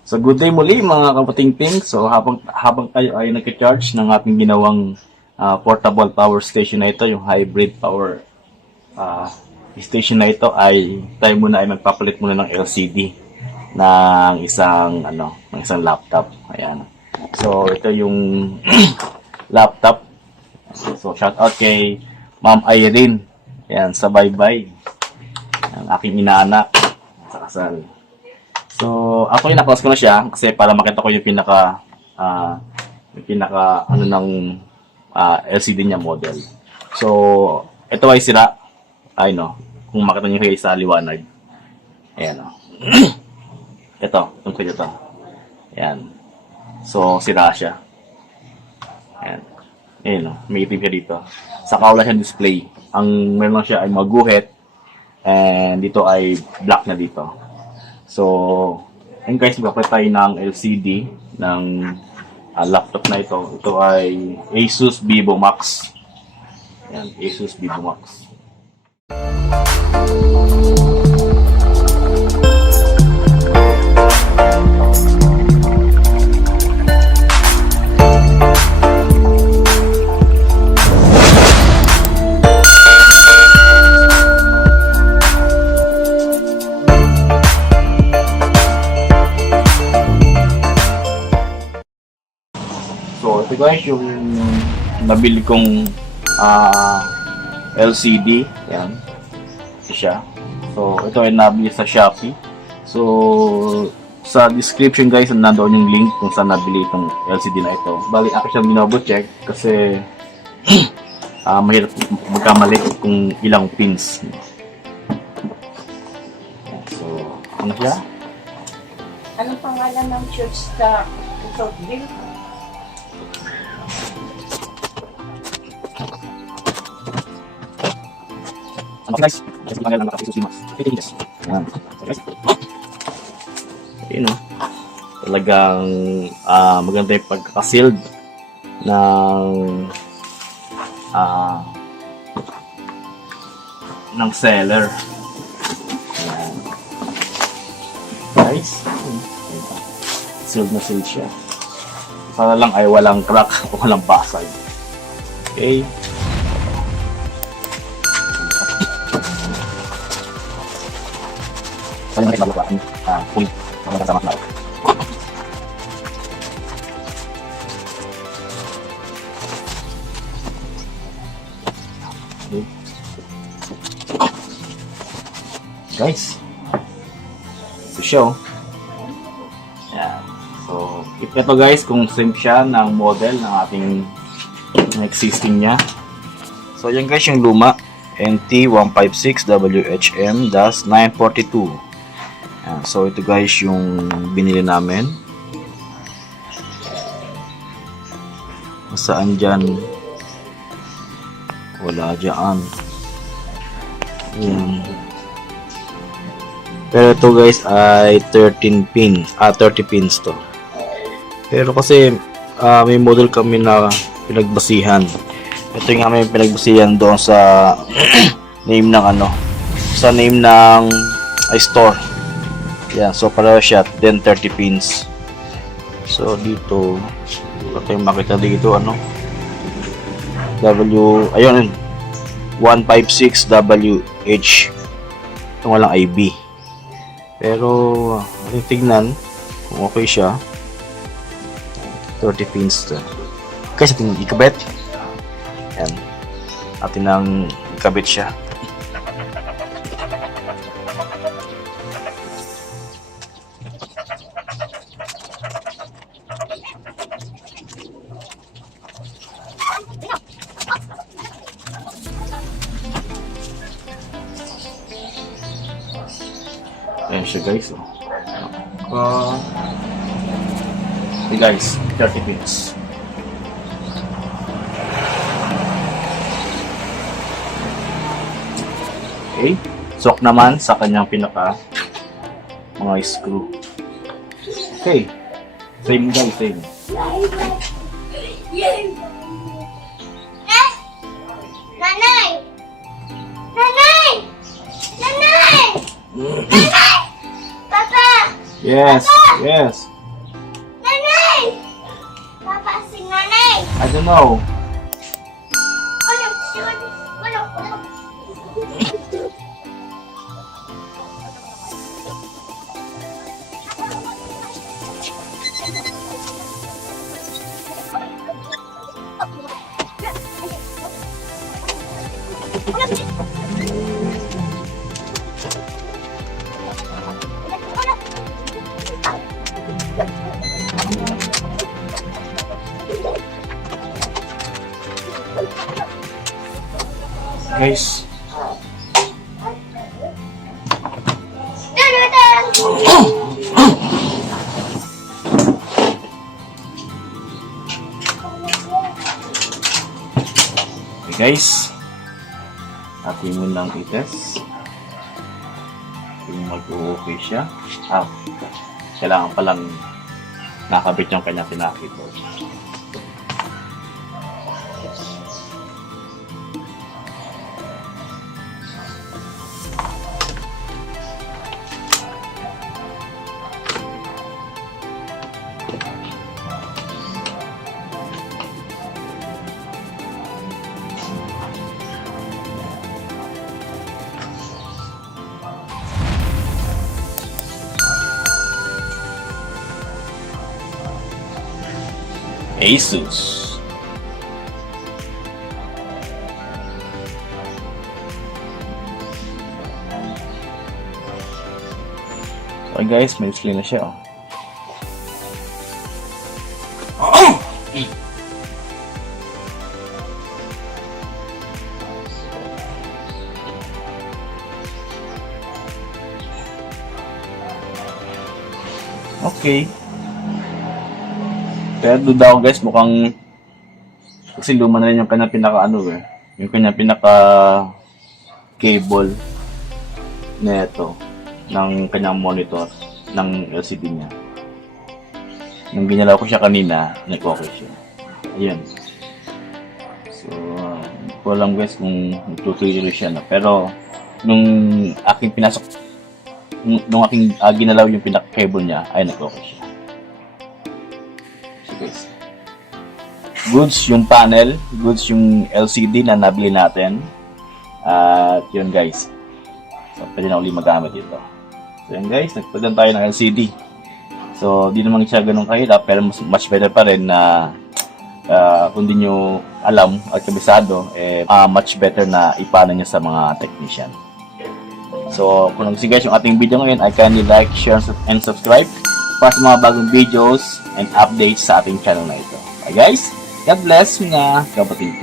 So good day muli mga kapating-ting. So habang tayo ay nagka-charge ng ating ginawang portable power station na ito, yung hybrid power station na ito, ay tayo muna ay magpapalit muna ng LCD ng isang laptop. Ayan. So ito yung laptop. So shout out kay Ma'am Irene. Ayan, sa bye-bye. Ang aking inaanak sa kasal. So, ako yung na-close ko na siya kasi para makita ko yung pinaka LCD niya model. So, ito ay sira. Ay no, kung makita niyo sa liwanag. Ayan o. Itong kanya ito. Ayan. So, sira siya. Ayan. Ayan o, may itim siya dito. Saka wala siyang display. Ang meron lang siya ay maguhit. And dito ay black na dito. So, and guys, magpapalit tayo ng LCD ng laptop na ito. Ito ay Asus VivoMax. Ayan, Asus VivoMax. So, ito guys, yung nabili kong LCD. Yan. Ito siya. So, ito ay nabili sa Shopee. So, sa description guys, nandoon yung link kung saan nabili itong LCD na ito. Bali, ako siyang binobo-check kasi mahirap magkamali kung ilang pins. So, ano siya? Anong pangalan ng church sa Southville? Okay guys, kasi pangalan ng Asus VivoMax. 50 inches. Ayan. So guys, ayun o. Talagang maganda yung pagkakasealed ng seller. Ayan. Guys, sealed na sealed siya. Para lang ay walang crack o walang basag. Okay. Kaya natin magawa ang point ng mga kasama natin. Okay. Guys, ito siya oh. Ayan. So, ito guys kung same siya ng model ng ating existing niya. So, yan guys yung luma. NT156WHM-942. So ito guys yung binili namin. Saan dyan? Wala dyan. Ayan. Pero ito guys ay 30 pins to. Pero kasi may model kami na pinagbasihan. Ito yung aming pinagbasihan doon sa name ng sa name ng store. Yeah, so pareho siya, then 30 pins. So dito, wala tayong makita dito ayun, 156WH. Itong walang IB. Pero, tignan, kung okay siya, 30 pins to. Okay, sa ating ikabit. Yan. Atin ang ikabit siya. Ayan siya guys. Okay guys, 30 pins. Okay. Sok naman sa kanyang pinaka mga screw. Okay. Same guys, same. Nanay! Nanay! Nanay! Papa! Yes, yes. Nanay! Papa, si nanay! I don't know. Ano? Ano? Guys, okay guys, atin mo lang ites kung mag-okay siya. Kailangan palang nakabit yung kanyang pinakit. Asus. So guys, may display na siya. Okay. Kaya duda ako guys, mukhang kasi luma na rin yung kanyang pinaka yung kanyang pinaka cable na ito ng kanyang monitor ng LCD niya. Nung ginalaw ko siya kanina, nag-okay siya. Ayun. So, hindi ko alam guys kung tutuloy siya na. Pero, nung aking pinasok, nung aking ginalaw yung pinaka cable niya, ay nag-okay siya. Guys. Goods yung panel, goods yung LCD na nabili natin. At yun guys. So, pwede na ulit magamit ito. So yun guys, nagpagdan tayo ng LCD. So, di naman siya ganun kahirap, pero much better pa rin na kung di nyo alam at kabisado, much better na ipana nyo sa mga technician. So, kung nagustuhan guys yung ating video ngayon, I kindly like, share, and subscribe para sa mga bagong videos and updates sa ating channel na ito. Okay guys, God bless mga kapatid.